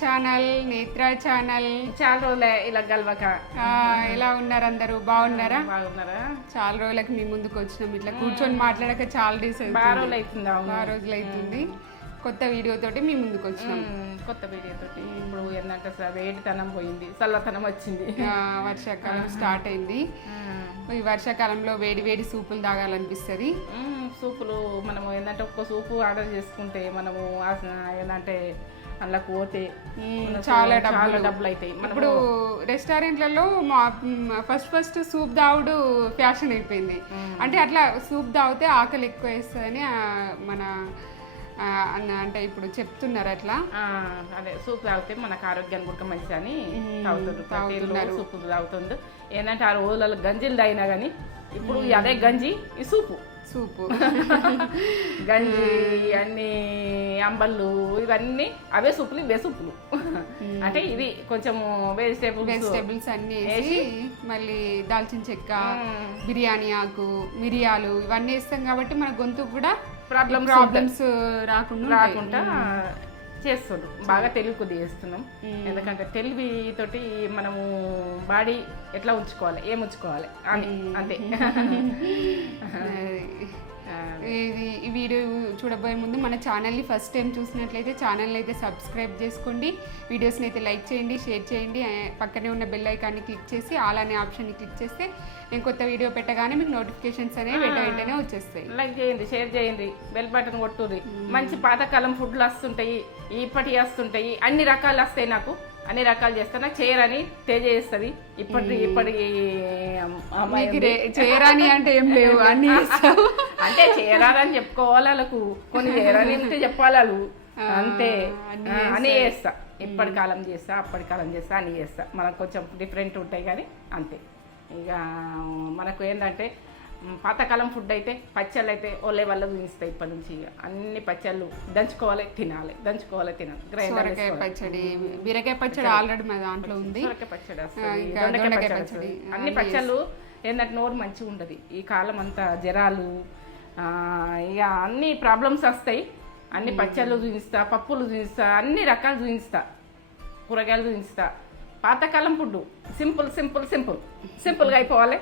Channel, నేత్ర channel. చాలా రోజులే ఇలా గల్వక. ఎలా ఉన్నారు అందరూ? బాగున్నారా? బాగున్నారా? చాలా రోజులకి మీ ముందుకు వచ్చినాం. ఇట్లా కూర్చొని మాట్లాడక చాలా డేస్ బాగా రోజులు అవుతుంది. కొత్త వీడియో తోటి మీ ముందుకు వచ్చినాం. కొత్త వీడియో తోటి. ఇప్పుడు ఏంటంటే వేడితనం పోయింది, చల్లతనం వచ్చింది, వర్షాకాలం స్టార్ట్ అయింది. ఈ వర్షాకాలంలో వేడి వేడి సూపులు తాగాలనిపిస్తుంది. సూపులు మనము ఏంటంటే ఒక్క సూపు ఆర్డర్ చేసుకుంటే మనము ఏంటంటే అందులో పోతే చాలా డబ్బులు అవుతాయి. ఇప్పుడు రెస్టారెంట్లలో ఫస్ట్ సూప్ తాగుడు ఫ్యాషన్ అయిపోయింది. అంటే అట్లా సూప్ తాగితే ఆకలి ఎక్కువ వేస్తుందని మన అంటే ఇప్పుడు చెప్తున్నారు. అట్లా అదే సూప్ తాగితే మనకు ఆరోగ్యానికి కూడా మంచి అని తాగుతున్నారు. సూపు తాగుతుంది. ఏంటంటే ఆ రోజులలో గంజిలు తాగినా కానీ ఇప్పుడు అదే గంజి ఈ సూపు గంజి అన్ని అంబళ్ళు ఇవన్నీ అవే సూపులు ఇవే సూపులు. అంటే ఇది కొంచెం వెజిటేబుల్స్ అన్ని వేసి మళ్ళీ దాల్చిన చెక్క, బిర్యానీ ఆకు, మిరియాలు ఇవన్నీ వేస్తాం కాబట్టి మన గొంతుకు కూడా ప్రాబ్లమ్స్ రాకుండా చేస్తున్నాం. బాగా తెలివి కొద్ది చేస్తున్నాం. ఎందుకంటే తెలివి తోటి మనము బాడీ ఎట్లా ఉంచుకోవాలి, ఏం ఉంచుకోవాలి అని అంతే. ఈ వీడియో చూడబోయే ముందు మన ఛానల్ని ఫస్ట్ టైం చూసినట్లయితే ఛానల్ని అయితే సబ్స్క్రైబ్ చేసుకోండి, వీడియోస్ని అయితే లైక్ చేయండి, షేర్ చేయండి, పక్కనే ఉన్న బెల్ ఐకాన్ని క్లిక్ చేసి ఆల్ అనే ఆప్షన్ని క్లిక్ చేస్తే నేను కొత్త వీడియో పెట్టగానే మీకు నోటిఫికేషన్స్ అనేవి వెంటనే వచ్చేస్తాయి. లైక్ చేయండి, షేర్ చేయండి, బెల్ బటన్ కొట్టుర్రి. మంచి పాతకాలం ఫుడ్లు వస్తుంటాయి, ఇప్పటి వస్తుంటాయి, అన్ని రకాలు వస్తాయి. నాకు అన్ని రకాలు చేస్తా. నాకు చేయరని తెలియజేస్తుంది. ఇప్పటి చేయరాని అంటే ఏం లేవు, అన్ని అంటే చేయరాని చెప్పుకోవాలి. వాళ్ళకు కొన్ని చేయరని ఉంటే చెప్పాలి వాళ్ళు అంతే. అని చేస్తా, ఇప్పటి కాలం చేస్తా, అప్పటి కాలం చేస్తా, అని చేస్తా. మనకు కొంచెం డిఫరెంట్ ఉంటాయి కానీ అంతే. ఇక మనకు ఏంటంటే పాతకాలం ఫుడ్ అయితే పచ్చళ్ళు అయితే ఓలే వల్ల చూపిస్తాయి. ఇప్పటి నుంచి అన్ని పచ్చళ్ళు దంచుకోవాలి, తినాలి, దంచుకోవాలి, తినాలి. సొరకాయ పచ్చడి, బీరకాయ పచ్చడి ఆల్రెడీ మా దాంట్లో ఉంది. సొరకాయ పచ్చడి వస్తుంది, దొండకాయ పచ్చడి, అన్ని పచ్చళ్ళు ఏంటంటే నోరు మంచిగా ఉంటుంది. ఈ కాలం అంతా జ్వరాలు ఇక అన్ని ప్రాబ్లమ్స్ వస్తాయి. అన్ని పచ్చళ్ళు చూపిస్తా, పప్పులు చూపిస్తా, అన్ని రకాలు చూపిస్తా, కూరగాయలు చూపిస్తా. పాతకాలం ఫుడ్ సింపుల్గా అయిపోవాలి.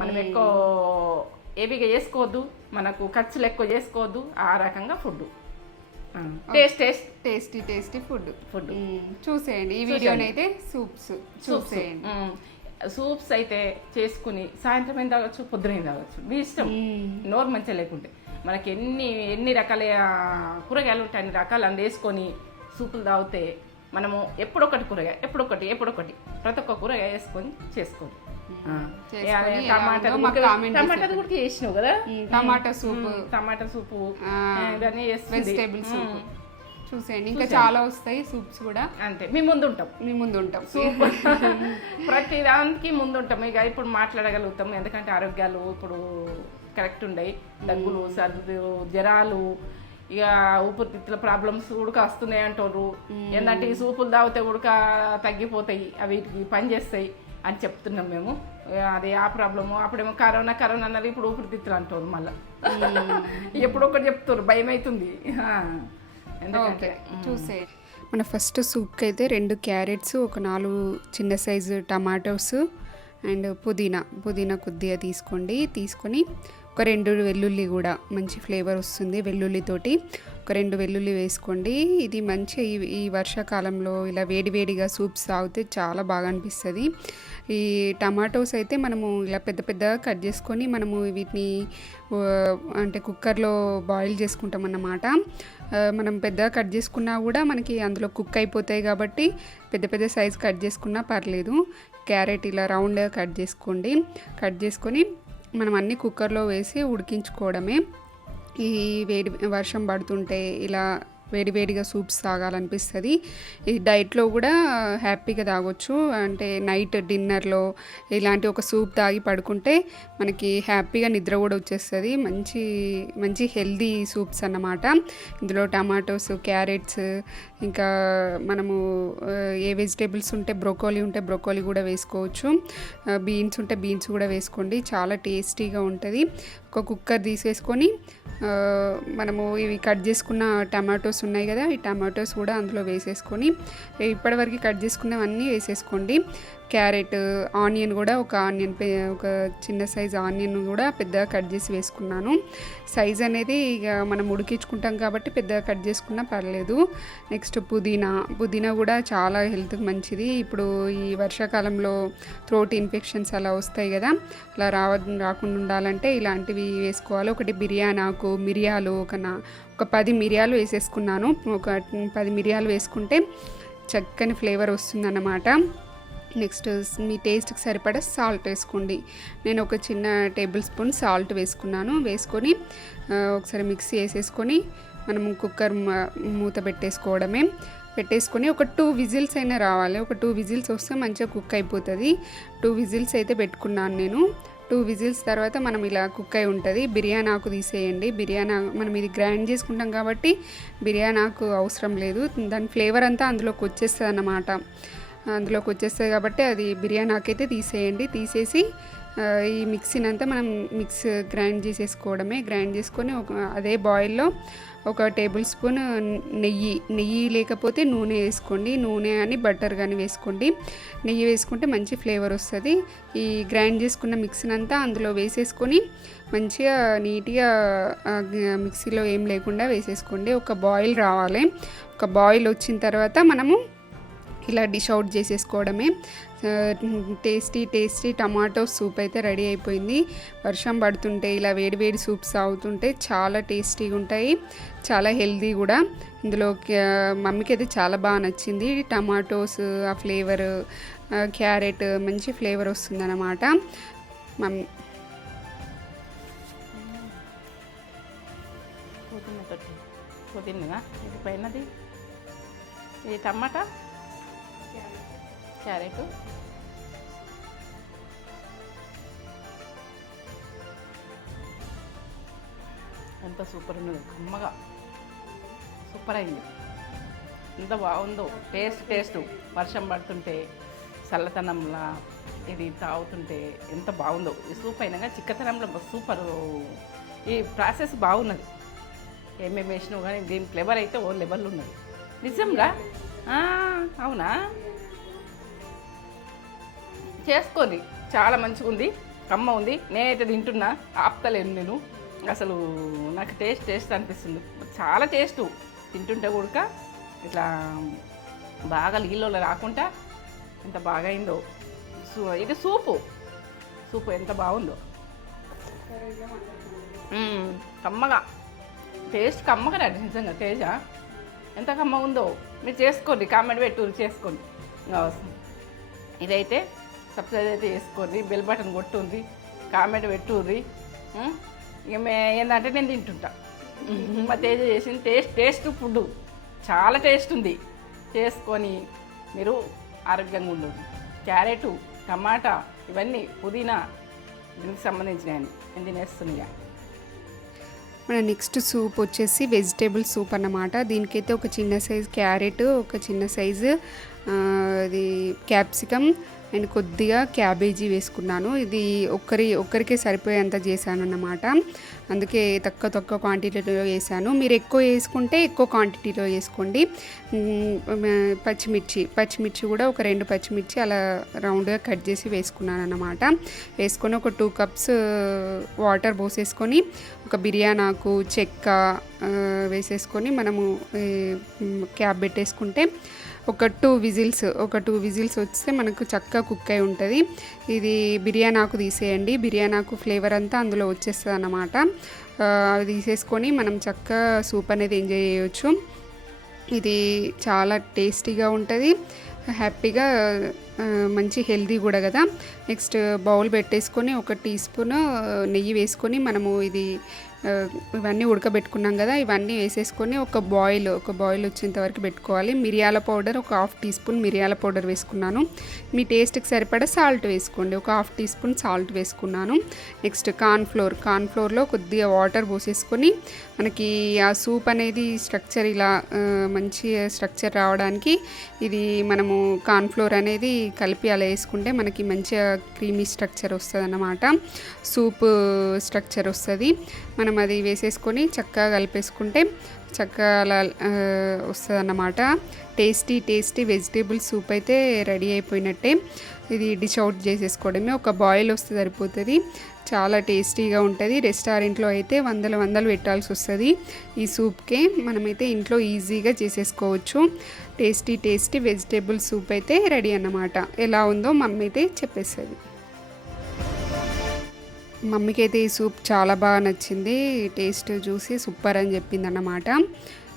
మనం ఎక్కువ ఏవిగా చేసుకోవద్దు, మనకు ఖర్చులు ఎక్కువ చేసుకోవద్దు. ఆ రకంగా ఫుడ్ టేస్టీ ఫుడ్ చూసేయండి. ఈ వీడియోని అయితే చూసేయండి. సూప్స్ అయితే చేసుకుని సాయంత్రం ఏం తాగొచ్చు, పొద్దున ఏం తాగొచ్చు, మీ ఇష్టం. నోరు మంచిగా లేకుంటే మనకి ఎన్ని రకాల కూరగాయలు ఉంటాయి, అన్ని రకాలు అన్ని వేసుకొని సూపులు తాగితే మనము ఎప్పుడొకటి కూరగాయ ఎప్పుడొకటి ప్రతి ఒక్క కూరగాయ వేసుకొని చేసుకోండి. టమాటాది కూడా చేసినావు కదా, టమాటా సూపు ఇవన్నీ వెజిటేబుల్ సూప్ చూసేయండి. ఇంకా చాలా వస్తాయి సూప్స్ కూడా. అంతే, మీ ముందు ఉంటాం సూప్ ప్రతి దానికి ముందు ఉంటాం. ఇక ఇప్పుడు మాట్లాడగలుగుతాం, ఎందుకంటే ఆరోగ్యాలు ఇప్పుడు కరెక్ట్ ఉన్నాయి. దగ్గులు, సర్దులు, జ్వరాలు, ఇక ఊపిరితిత్తుల ప్రాబ్లమ్స్ ఉడక వస్తున్నాయి అంటారు. ఏంటంటే ఈ సూపులు తాగితే ఉడక తగ్గిపోతాయి, అవి పని చేస్తాయి అని చెప్తున్నాం మేము. అది ఆ ప్రాబ్లము. అప్పుడేమో కరోనా అన్నది, ఇప్పుడు ఊపిరితిత్తులు అంటారు. మళ్ళీ ఎప్పుడొకటి చెప్తారు, భయం అవుతుంది. ఎందుకంటే చూసే మన ఫస్ట్ సూప్కి అయితే 2 క్యారెట్స్, ఒక 4 చిన్న సైజు టమాటోస్ అండ్ పుదీనా కొద్దిగా తీసుకొని ఒక 2 వెల్లుల్లి కూడా మంచి ఫ్లేవర్ వస్తుంది వెల్లుల్లితోటి. ఒక 2 వెల్లుల్లి వేసుకోండి. ఇది మంచి ఈ వర్షాకాలంలో ఇలా వేడివేడిగా సూప్స్ తాగితే చాలా బాగా అనిపిస్తుంది. ఈ టమాటోస్ అయితే మనము ఇలా పెద్దగా కట్ చేసుకొని మనము వీటిని అంటే కుక్కర్లో బాయిల్ చేసుకుంటాం అన్నమాట. మనం పెద్దగా కట్ చేసుకున్నా కూడా మనకి అందులో కుక్ అయిపోతాయి కాబట్టి పెద్ద సైజు కట్ చేసుకున్నా పర్లేదు. క్యారెట్ ఇలా రౌండ్గా కట్ చేసుకొని మనం అన్నీ కుక్కర్లో వేసి ఉడికించుకోవడమే. ఈ వర్షం పడుతుంటే ఇలా వేడివేడిగా సూప్స్ తాగాలనిపిస్తుంది. ఇది డైట్లో కూడా హ్యాపీగా తాగొచ్చు. అంటే నైట్ డిన్నర్లో ఇలాంటి ఒక సూప్ తాగి పడుకుంటే మనకి హ్యాపీగా నిద్ర కూడా వచ్చేస్తుంది. మంచి హెల్దీ సూప్స్ అన్నమాట. ఇందులో టమాటోస్, క్యారెట్స్, ఇంకా మనము ఏ వెజిటేబుల్స్ ఉంటే బ్రోకోలీ కూడా వేసుకోవచ్చు. బీన్స్ ఉంటే బీన్స్ కూడా వేసుకోండి, చాలా టేస్టీగా ఉంటుంది. ఒక కుక్కర్ తీసేసుకొని మనము ఇవి కట్ చేసుకున్న టమాటోస్ ఉన్నాయి కదా, ఈ టమాటోస్ కూడా అందులో వేసేసుకొని ఇప్పటివరకు కట్ చేసుకున్నవన్నీ వేసేసుకోండి. క్యారెట్, ఆనియన్ కూడా ఒక చిన్న సైజ్ ఆనియన్ కూడా పెద్దగా కట్ చేసి వేసుకున్నాను. సైజ్ అనేది ఇక మనం ఉడికించుకుంటాం కాబట్టి పెద్దగా కట్ చేసుకున్నా పర్లేదు. నెక్స్ట్ పుదీనా కూడా చాలా హెల్త్కి మంచిది. ఇప్పుడు ఈ వర్షాకాలంలో థ్రోట్ ఇన్ఫెక్షన్స్ అలా వస్తాయి కదా, అలా రాకుండా ఉండాలంటే ఇలాంటివి వేసుకోవాలి. ఒకటి బిర్యానీ ఆకు, మిరియాలు ఒక 10 మిరియాలు వేసేసుకున్నాను. ఒక 10 మిరియాలు వేసుకుంటే చక్కని ఫ్లేవర్ వస్తుందన్నమాట. నెక్స్ట్ మీ టేస్ట్కి సరిపడా సాల్ట్ వేసుకోండి. నేను ఒక చిన్న టేబుల్ స్పూన్ సాల్ట్ వేసుకున్నాను. వేసుకొని ఒకసారి మిక్సీ వేసేసుకొని మనం కుక్కర్ మూత పెట్టేసుకొని ఒక 2 విజిల్స్ అయినా రావాలి. ఒక 2 విజిల్స్ వస్తే మంచిగా కుక్ అయిపోతుంది. 2 విజిల్స్ అయితే పెట్టుకున్నాను నేను. 2 విజిల్స్ తర్వాత మనం ఇలా కుక్ అయి ఉంటుంది. బిర్యానీ ఆకు తీసేయండి. మనం ఇది గ్రైండ్ చేసుకుంటాం కాబట్టి బిర్యానీ ఆకు అవసరం లేదు. దాని ఫ్లేవర్ అంతా అందులోకి వచ్చేస్తుంది కాబట్టి అది బిర్యానీ ఆకు అయితే తీసేయండి. తీసేసి ఈ మిక్సీని అంతా మనం గ్రైండ్ చేసేసుకోవడమే. గ్రైండ్ చేసుకొని అదే బాయిల్లో ఒక టేబుల్ స్పూన్ నెయ్యి లేకపోతే నూనె వేసుకోండి. నూనె కానీ బటర్ కానీ వేసుకోండి. నెయ్యి వేసుకుంటే మంచి ఫ్లేవర్ వస్తుంది. ఈ గ్రైండ్ చేసుకున్న మిక్సీని అంతా అందులో వేసేసుకొని మంచిగా నీట్గా మిక్సీలో ఏం లేకుండా వేసేసుకోండి. ఒక బాయిల్ రావాలి. ఒక బాయిల్ వచ్చిన తర్వాత మనము ఇలా డిష్ అవుట్ చేసేసుకోవడమే. టేస్టీ టమాటో సూప్ అయితే రెడీ అయిపోయింది. వర్షం పడుతుంటే ఇలా వేడి సూప్స్ అవుతుంటే చాలా టేస్టీగా ఉంటాయి, చాలా హెల్దీ కూడా. ఇందులో మమ్మీకి అయితే చాలా బాగా నచ్చింది. టమాటోస్ ఆ ఫ్లేవర్, క్యారెట్ మంచి ఫ్లేవర్ వస్తుంది అన్నమాట. మమ్మీ పుదీనా ఇది పైనది, ఇది టమాటా, క్యారెట్, ఎంత సూపర్ ఉన్నది. కమ్మగా సూపర్ అయింది. ఎంత బాగుందో టేస్ట్. వర్షం పడుతుంటే చల్లతనంలా ఇది తాగుతుంటే ఎంత బాగుందో. ఈ సూప్ అయినాక చిక్కతనంలో సూపర్. ఈ ప్రాసెస్ బాగున్నది. ఏమేమి వేసినావు కానీ దీని ఫ్లేవర్ అయితే ఓ లెవెల్ ఉన్నది నిజంగా. అవునా, చేసుకోండి. చాలా మంచిగా ఉంది, కమ్మ ఉంది. నేనైతే తింటున్నా, ఆపుతలేను నేను అసలు. నాకు టేస్ట్ అనిపిస్తుంది. చాలా టేస్ట్. తింటుంటే కూడా ఇట్లా బాగా నీళ్ళలో రాకుండా ఎంత బాగా అయిందో. ఇది సూపు ఎంత బాగుందో. కమ్మగా కమ్మగా రండి నిజంగా. ఎంత కమ్మ ఉందో. మీరు చేసుకోండి, కామెంట్ చేసుకోండి. ఇదైతే సబ్స్క్రైబ్ అయితే చేసుకోండి, బెల్ బటన్ కొట్టుంది, కామెంట్ పెట్టుర్రి. ఇక ఏంటంటే నేను తింటుంటా. మా తేజ చేసింది టేస్ట్ ఫుడ్ చాలా టేస్ట్ ఉంది. చేసుకొని మీరు ఆరోగ్యంగా ఉండదు. క్యారెట్, టమాటా ఇవన్నీ పుదీనా దీనికి సంబంధించినవి నేను తినేస్తున్నాయి. మన నెక్స్ట్ సూప్ వచ్చేసి వెజిటేబుల్ సూప్ అన్నమాట. దీనికైతే ఒక చిన్న సైజు క్యారెట్, ఒక చిన్న సైజు ఇది క్యాప్సికమ్ అండ్ కొద్దిగా క్యాబేజీ వేసుకున్నాను. ఇది ఒక్కరికే సరిపోయేంత చేశాను అన్నమాట. అందుకే తక్కువ క్వాంటిటీలో వేసాను. మీరు ఎక్కువ వేసుకుంటే ఎక్కువ క్వాంటిటీలో వేసుకోండి. పచ్చిమిర్చి కూడా ఒక 2 పచ్చిమిర్చి అలా రౌండ్గా కట్ చేసి వేసుకున్నాను అన్నమాట. వేసుకొని ఒక 2 కప్స్ వాటర్ పోసేసుకొని ఒక బిర్యానీ ఆకు, చెక్క వేసేసుకొని మనము క్యాప్ పెట్టేసుకుంటే ఒక 2 విజిల్స్ వస్తే మనకు చక్కగా కుక్ అయి ఉంటుంది. ఇది బిర్యానీ ఆకు తీసేయండి. బిర్యానీ ఆకు ఫ్లేవర్ అంతా అందులో వచ్చేస్తుంది అన్నమాట. అది తీసేసుకొని మనం చక్కగా సూప్ అనేది ఎంజాయ్ చేయొచ్చు. ఇది చాలా టేస్టీగా ఉంటుంది, హ్యాపీగా, మంచి హెల్దీ కూడా కదా. నెక్స్ట్ బౌల్ పెట్టేసుకొని ఒక టీ స్పూన్ నెయ్యి వేసుకొని మనము ఇవన్నీ ఉడకబెట్టుకున్నాం కదా, ఇవన్నీ వేసేసుకొని ఒక బాయిల్ వచ్చేంత వరకు పెట్టుకోవాలి. మిరియాల పౌడర్ ఒక 1/2 టీ స్పూన్ మిరియాల పౌడర్ వేసుకున్నాను. మీ టేస్ట్కి సరిపడా సాల్ట్ వేసుకోండి. ఒక 1/2 టీ స్పూన్ సాల్ట్ వేసుకున్నాను. నెక్స్ట్ కార్న్ఫ్లోర్లో కొద్దిగా వాటర్ పోసేసుకొని మనకి ఆ సూప్ అనేది స్ట్రక్చర్ ఇలా మంచి స్ట్రక్చర్ రావడానికి ఇది మనము కార్న్ఫ్లోర్ అనేది కలిపి అలా వేసుకుంటే మనకి మంచిగా క్రీమీ స్ట్రక్చర్ వస్తుంది అన్నమాట. సూప్ స్ట్రక్చర్ వస్తుంది. మనం మనం అది వేసేసుకొని చక్కగా కలిపేసుకుంటే చక్కగా అలా వస్తుంది అన్నమాట. టేస్టీ వెజిటేబుల్ సూప్ అయితే రెడీ అయిపోయినట్టే. ఇది డిష్ అవుట్ చేసేసుకోవడమే, ఒక బాయిల్ వస్తే సరిపోతుంది. చాలా టేస్టీగా ఉంటుంది. రెస్టారెంట్లో అయితే వందలు పెట్టాల్సి వస్తుంది ఈ సూప్కే. మనమైతే ఇంట్లో ఈజీగా చేసేసుకోవచ్చు. టేస్టీ వెజిటేబుల్ సూప్ అయితే రెడీ అన్నమాట. ఎలా ఉందో మమ్మీ అయితే చెప్పేస్తుంది. మమ్మీకి అయితే ఈ సూప్ చాలా బాగా నచ్చింది. టేస్ట్ చూసి సూపర్ అని చెప్పింది అన్నమాట.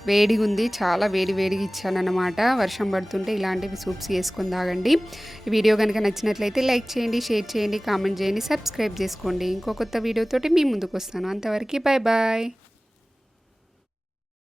వేడిగా ఉంది, చాలా వేడిగా ఇచ్చానన్నమాట. వర్షం పడుతుంటే ఇలాంటివి సూప్స్ చేసుకొని తాగండి. ఈ వీడియో కనుక నచ్చినట్లయితే లైక్ చేయండి, షేర్ చేయండి, కామెంట్ చేయండి, సబ్స్క్రైబ్ చేసుకోండి. ఇంకో కొత్త వీడియోతోటి మీ ముందుకు వస్తాను. అంతవరకు బాయ్.